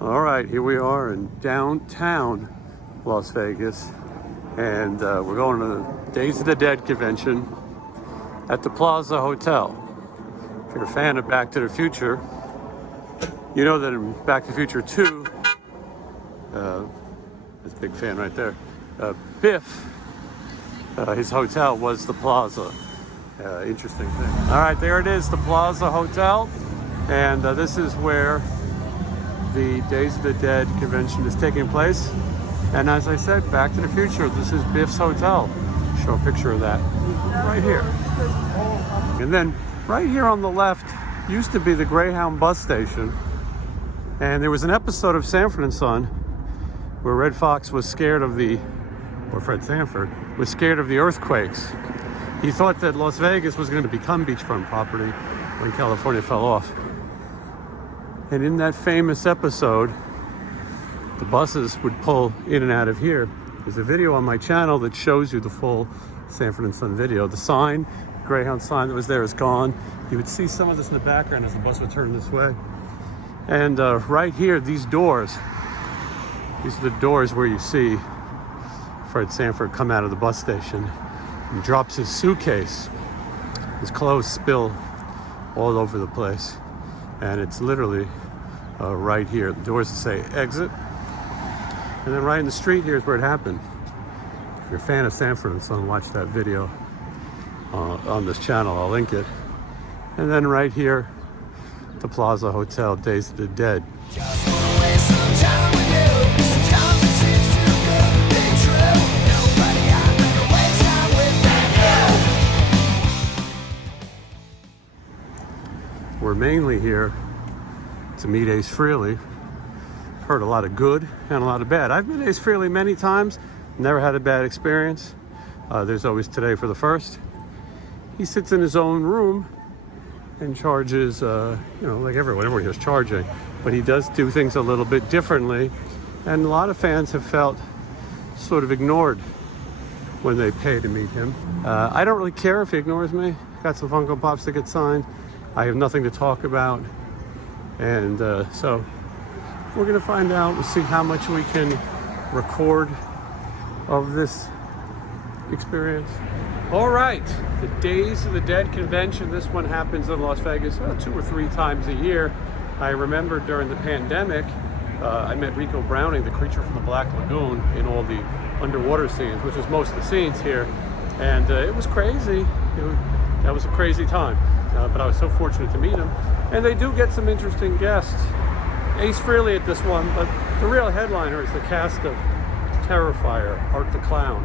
All right, here we are in downtown Las Vegas, and we're going to the Days of the Dead convention at the Plaza Hotel. If you're a fan of Back to the Future, you know that in Back to the Future 2, that's a big fan right there, Biff, his hotel was the Plaza. Interesting thing. All right, there it is, the Plaza Hotel, and this is where the Days of the Dead convention is taking place. And as I said, Back to the Future, this is Biff's hotel. Show a picture of that right here. And then right here on the left used to be the Greyhound bus station. And there was an episode of Sanford and Son where Red Fox was scared of or Fred Sanford was scared of the earthquakes. He thought that Las Vegas was going to become beachfront property when California fell off. And in that famous episode, the buses would pull in and out of here. There's a video on my channel that shows you the full Sanford and Son video. The sign, Greyhound sign that was there is gone. You would see some of this in the background as the bus would turn this way. And right here, these are the doors where you see Fred Sanford come out of the bus station and drops his suitcase. His clothes spill all over the place. And it's literally right here. The doors that say exit. And then right in the street here is where it happened. If you're a fan of Sanford and Son, watch that video on this channel. I'll link it. And then right here, the Plaza Hotel, Days of the Dead. We're mainly here to meet Ace Frehley. Heard a lot of good and a lot of bad. I've met Ace Frehley many times, never had a bad experience. There's always today for the first. He sits in his own room and charges, like everyone here's charging, but he does do things a little bit differently. And a lot of fans have felt sort of ignored when they pay to meet him. I don't really care if he ignores me. Got some Funko Pops that get signed. I have nothing to talk about, and so we're gonna find out. We'll see how much we can record of this experience. All right, the Days of the Dead convention. This one happens in Las Vegas 2 or 3 times a year. I remember during the pandemic, I met Rico Browning, the creature from the Black Lagoon, in all the underwater scenes, which was most of the scenes here, and it was crazy. That was a crazy time. But I was so fortunate to meet him. And they do get some interesting guests. Ace Frehley at this one, but the real headliner is the cast of Terrifier, Art the Clown.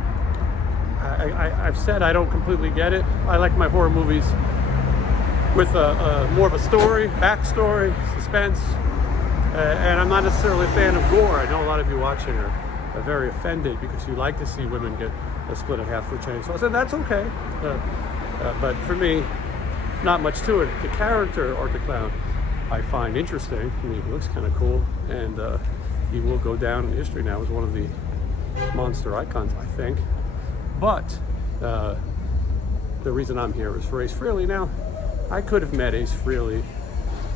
I've said I don't completely get it. I like my horror movies with more of a story, backstory, suspense, and I'm not necessarily a fan of gore. I know a lot of you watching are very offended because you like to see women get split in half with chainsaws, and that's okay. But for me, not much to it. The character, Art the Clown, I find interesting. I mean, he looks kind of cool, and he will go down in history now as one of the monster icons, I think. But the reason I'm here is for Ace Frehley. Now, I could have met Ace Frehley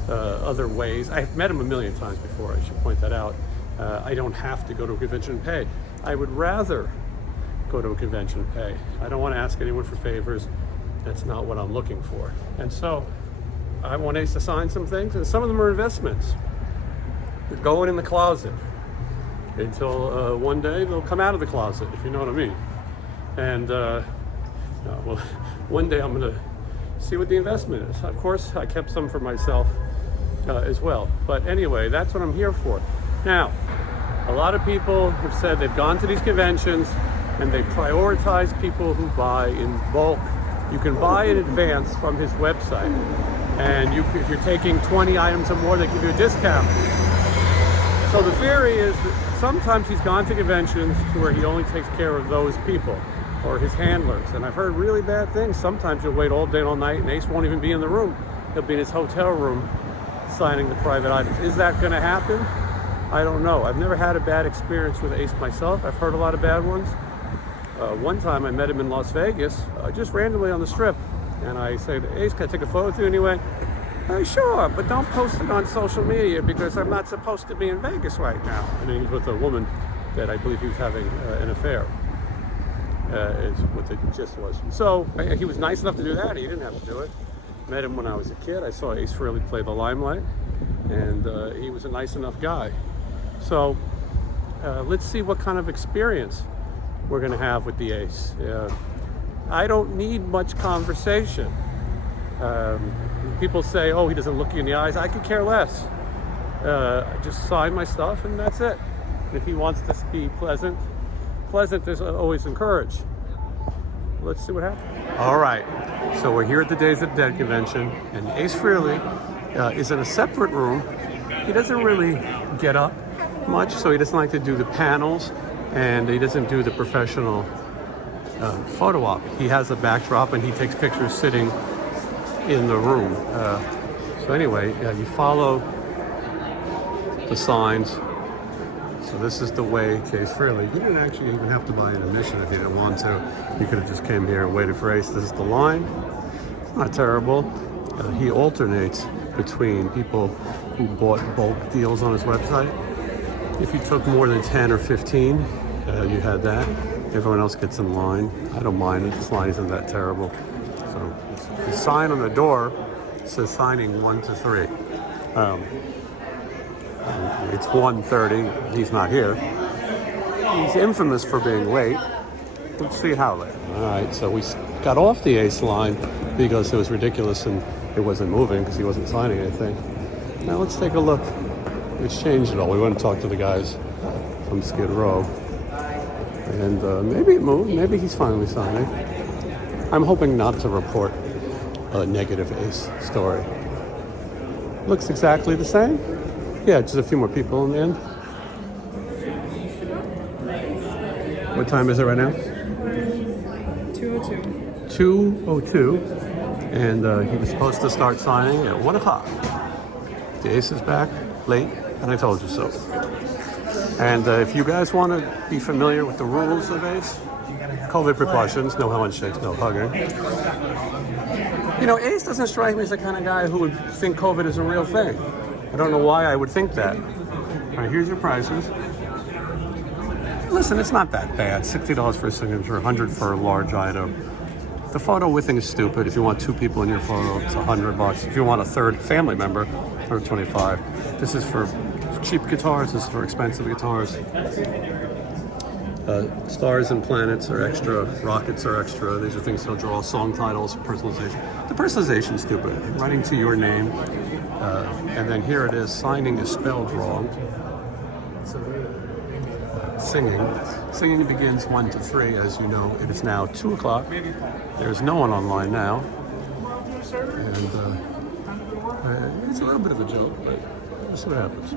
other ways. I've met him a million times before, I should point that out. I don't have to go to a convention and pay. I would rather go to a convention and pay. I don't want to ask anyone for favors. That's not what I'm looking for. And so I want Ace to sign some things, and some of them are investments. They're going in the closet until one day they'll come out of the closet, if you know what I mean. And well, one day I'm going to see what the investment is. Of course, I kept some for myself as well. But anyway, that's what I'm here for. Now, a lot of people have said they've gone to these conventions and they prioritize people who buy in bulk. You can buy in advance from his website, and if you're taking 20 items or more, they give you a discount. So the theory is that sometimes he's gone to conventions where he only takes care of those people or his handlers, and I've heard really bad things. Sometimes you'll wait all day and all night, and Ace won't even be in the room. He'll be in his hotel room signing the private items. Is that going to happen? I don't know. I've never had a bad experience with Ace myself. I've heard a lot of bad ones. One time I met him in Las Vegas, just randomly on the strip, and I said, Ace, can I take a photo with you anyway? Sure, but don't post it on social media because I'm not supposed to be in Vegas right now. And he was with a woman that I believe he was having an affair. Is what the gist was. So he was nice enough to do that. He didn't have to do it. Met him when I was a kid. I saw Ace Frehley play the Limelight, and he was a nice enough guy. So let's see what kind of experience we're going to have with the Ace. I don't need much conversation. People say, oh, he doesn't look you in the eyes. I could care less. I just sign my stuff and that's it. If he wants to be pleasant is always encouraged. Let's see what happens. All right, so we're here at the Days of the Dead convention, and Ace Frehley is in a separate room. He doesn't really get up much, so he doesn't like to do the panels, and he doesn't do the professional photo op. He has a backdrop, and he takes pictures sitting in the room. So anyway, you follow the signs. So this is the way to Ace Frehley. You didn't actually even have to buy an admission if you didn't want to. You could have just came here and waited for Ace. This is the line. It's not terrible. He alternates between people who bought bulk deals on his website. If you took more than 10 or 15, you had that. Everyone else gets in line. I don't mind it. This line isn't that terrible. So the sign on the door says signing 1 to 3. It's 1:30. He's not here. He's infamous for being late. Let's see how late. All right, so we got off the Ace line because it was ridiculous and it wasn't moving because he wasn't signing anything. Now let's take a look. It's changed it all. We went and talked to the guys from Skid Row. And maybe it moved. Maybe he's finally signing. I'm hoping not to report a negative Ace story. Looks exactly the same. Yeah, just a few more people in the end. What time is it right now? 2:02. 2:02. And he was supposed to start signing at 1 o'clock. The Ace is back, late, and I told you so. And if you guys want to be familiar with the rules of Ace, COVID precautions, no handshakes, no hugging. You know, Ace doesn't strike me as the kind of guy who would think COVID is a real thing. I don't know why I would think that. All right, here's your prices. Listen, it's not that bad. $60 for a signature, $100 for a large item. The photo we think is stupid. If you want 2 people in your photo, it's $100. If you want a third family member, $125. This is for cheap guitars. This is for expensive guitars. Stars and planets are extra. Rockets are extra. These are things he'll draw. Song titles, personalization. The personalization is stupid. Writing to your name. And then here it is. Signing is spelled wrong. Singing begins 1 to 3. As you know, it is now 2 o'clock. There's no one online now. And it's a little bit of a joke, but we'll see what happens.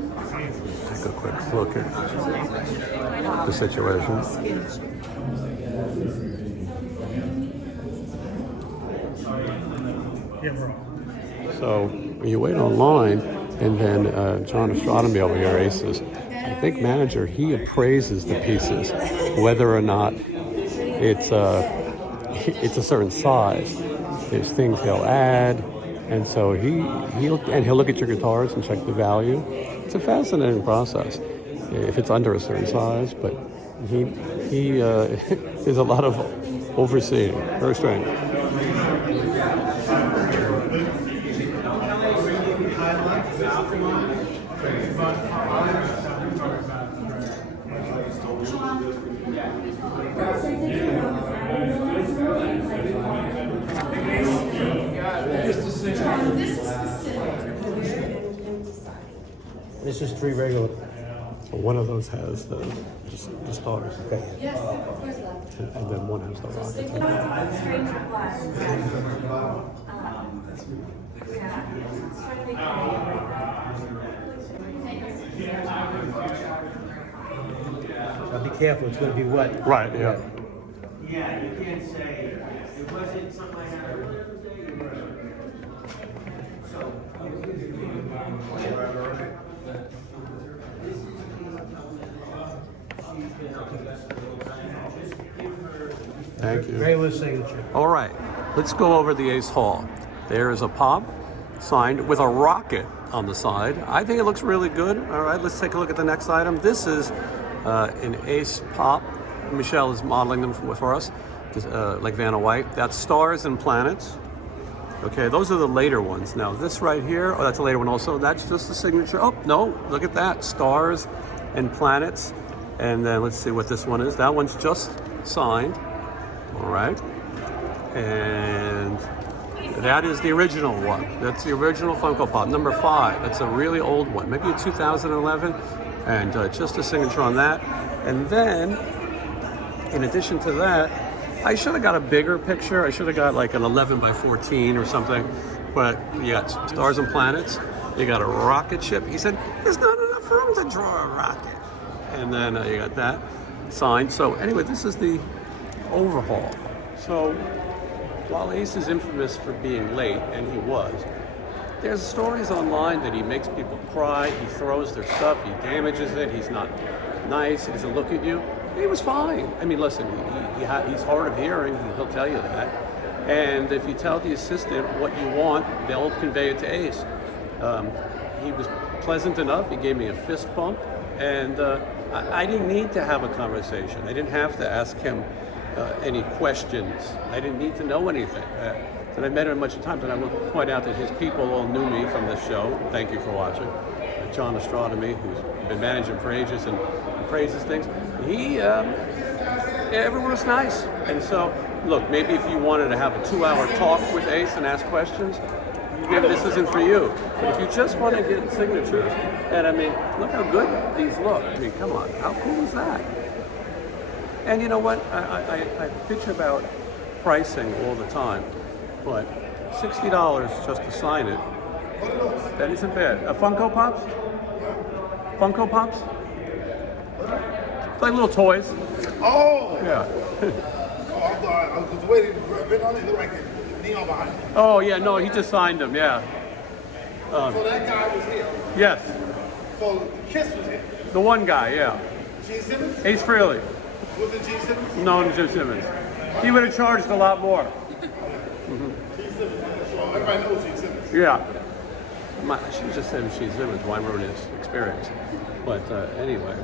Take a quick look at the situation. So you wait online, and then John Astronomy over here, Aces, I think manager, he appraises the pieces, whether or not it's a certain size. There's things he'll add, and so he'll look at your guitars and check the value. It's a fascinating process if it's under a certain size, but he there's a lot of overseeing. Very strange. This is 3 regular. So one of those has the stars. Okay. And then one has the rockets. Now be careful, it's going to be wet. Right, yeah. Yeah, you can't say it wasn't something like that. Thank you. Regular signature. All right, let's go over the Ace Hall. There is a pop, signed with a rocket on the side. I think it looks really good. All right, let's take a look at the next item. This is an Ace Pop. Michelle is modeling them for us, like Vanna White. That's Stars and Planets. Okay, those are the later ones. Now this right here, oh, that's a later one also. That's just the signature. Oh, no, look at that. Stars and Planets. And then let's see what this one is. That one's just signed. All right. And that is the original one. That's the original Funko Pop, number 5. That's a really old one, maybe a 2011. And just a signature on that. And then, in addition to that, I should have got a bigger picture. I should have got like an 11 by 14 or something. But you got Stars and Planets. You got a rocket ship. He said, there's not enough room to draw a rocket. And then you got that signed. So anyway, this is the overhaul. So while Ace is infamous for being late, and he was, there's stories online that he makes people cry. He throws their stuff. He damages it. He's not nice. He doesn't look at you. He was fine. I mean, listen, he's hard of hearing. He'll tell you that. And if you tell the assistant what you want, they'll convey it to Ace. He was pleasant enough. He gave me a fist bump. And I didn't need to have a conversation. I didn't have to ask him any questions. I didn't need to know anything. And I met him a bunch of times. And I will point out that his people all knew me from the show. Thank you for watching. John Astronomy, who's been managing for ages and praises things. Everyone was nice. And so, look, maybe if you wanted to have a 2-hour talk with Ace and ask questions, maybe this isn't for you. But if you just want to get signatures, and I mean, look how good these look. I mean, come on, how cool is that? And you know what? I bitch about pricing all the time, but $60 just to sign it, that isn't bad. Funko Pops? Funko Pops? Like little toys. Oh! Yeah. Oh, I thought I was waiting to on it. Look like a neon behind it. Oh, yeah, no, he just signed them, yeah. So that guy was here. Yes, So Kiss was here. the one guy, yeah. Gene Simmons? Ace Frehley. Was it Gene Simmons? No, Jim Simmons. He would have charged a lot more. Gene Simmons. Well, everybody knows Gene Simmons. Yeah. I should have just said Gene Simmons, why I ruined his experience. But anyway.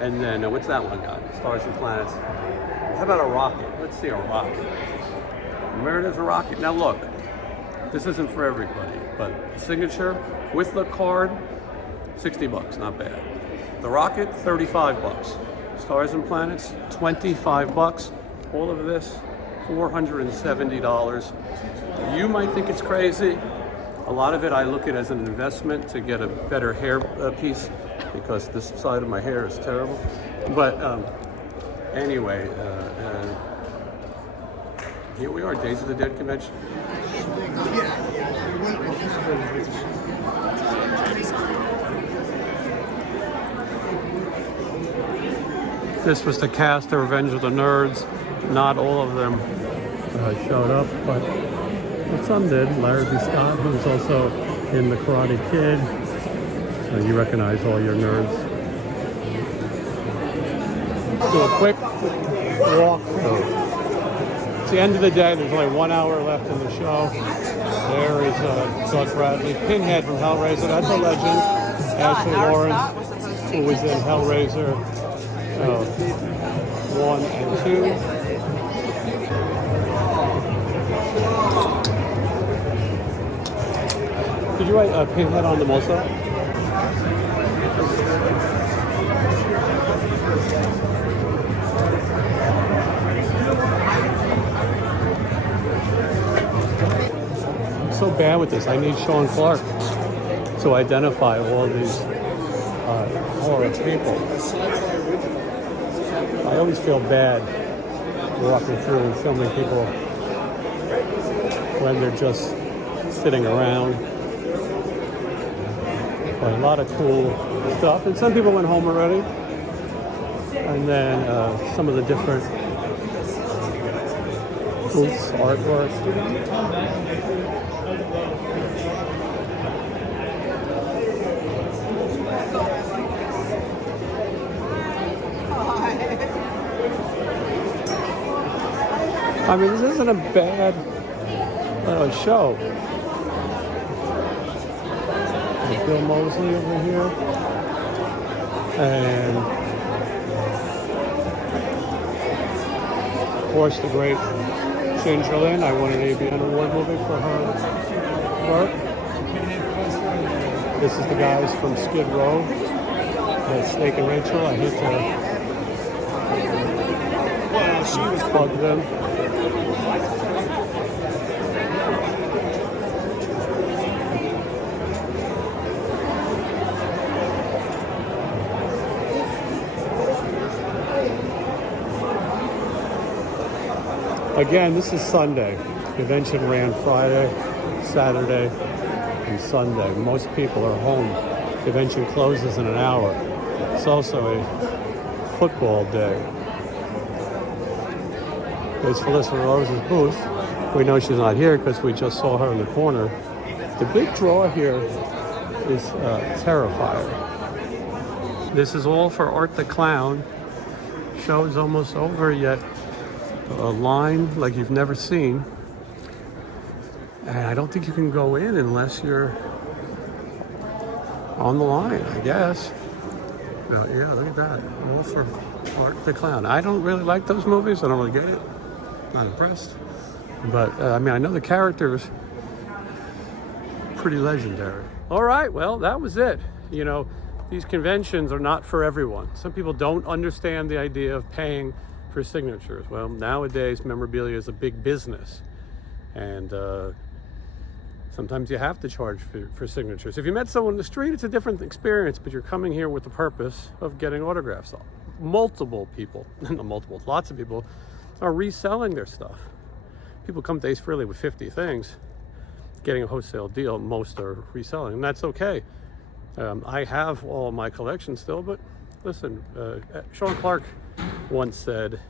And then, what's that one got? Stars and Planets. How about a rocket? Let's see a rocket. Where there's a rocket. Now look, this isn't for everybody, but the signature with the card, $60, not bad. The rocket, $35. Stars and Planets, $25. All of this, $470. You might think it's crazy. A lot of it I look at as an investment to get a better hair piece because this side of my hair is terrible. But anyway, here we are, Days of the Dead convention. This was the cast of Revenge of the Nerds. Not all of them showed up, but some did. Larry B. Scott, who's also in The Karate Kid. So you recognize all your nerds. Do a quick walk through. It's the end of the day. There's only 1 hour left in the show. There is Doug Bradley, Pinhead from Hellraiser. That's a legend. Ashley Lawrence, who was in Hellraiser 1 and 2. Did you write a Pinhead on them also? I'm so bad with this. I need Sean Clark to identify all these horror people. I always feel bad walking through and filming people when they're just sitting around. But a lot of cool stuff, and some people went home already. And then some of the different booths, artwork. I mean, this isn't a bad show. Bill Moseley over here. And of course the great Ginger Lynn. I won an ABN award movie for her work. This is the guys from Skid Row. That's Snake and Rachel. I hate to plug them. Again, this is Sunday. The convention ran Friday, Saturday, and Sunday. Most people are home. The convention closes in an hour. It's also a football day. There's Felissa Rose's booth. We know she's not here because we just saw her in the corner. The big draw here is Terrifier. This is all for Art the Clown. Show's almost over yet. A line like you've never seen. And I don't think you can go in unless you're on the line, I guess. Now, yeah, look at that. All for Art the Clown. I don't really like those movies. I don't really get it. Not impressed. But, I mean, I know the characters. Pretty legendary. All right, well, that was it. You know, these conventions are not for everyone. Some people don't understand the idea of paying for signatures. Well, nowadays, memorabilia is a big business. And sometimes you have to charge for signatures. If you met someone in the street, it's a different experience, but you're coming here with the purpose of getting autographs. Multiple people, lots of people are reselling their stuff. People come to Ace Frehley with 50 things, getting a wholesale deal. Most are reselling, and that's okay. I have all of my collection still, but listen, Sean Clark once said,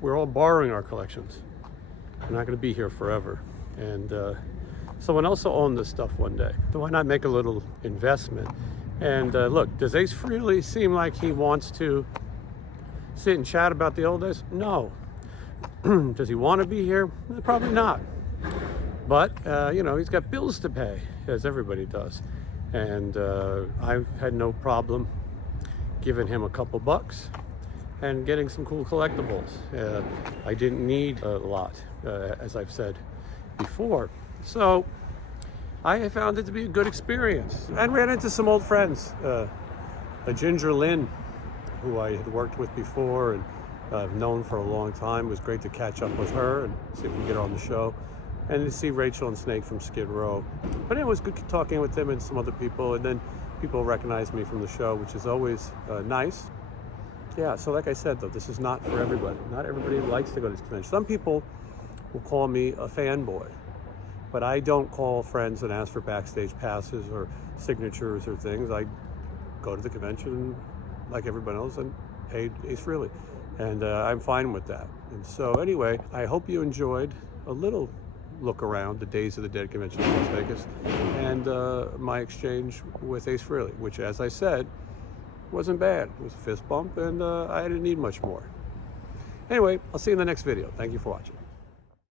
we're all borrowing our collections. We're not going to be here forever. And someone else will own this stuff one day. So why not make a little investment? And look, does Ace Frehley seem like he wants to sit and chat about the old days? No. Does he want to be here? Probably not. But, you know, he's got bills to pay, as everybody does. And I've had no problem giving him a couple bucks and getting some cool collectibles. I didn't need a lot, as I've said before. So I found it to be a good experience and ran into some old friends. A Ginger Lynn, who I had worked with before and I've known for a long time. It was great to catch up with her and see if we can get her on the show. And to see Rachel and Snake from Skid Row. But it was good talking with them and some other people. And then people recognized me from the show, which is always nice. Yeah, so like I said, though, this is not for everybody. Not everybody likes to go to this convention. Some people will call me a fanboy, but I don't call friends and ask for backstage passes or signatures or things. I go to the convention like everyone else and pay Ace Frehley. And I'm fine with that. And so anyway, I hope you enjoyed a little look around the Days of the Dead convention in Las Vegas and my exchange with Ace Frehley, which, as I said, wasn't bad. It was a fist bump, and I didn't need much more. Anyway, I'll see you in the next video. Thank you for watching.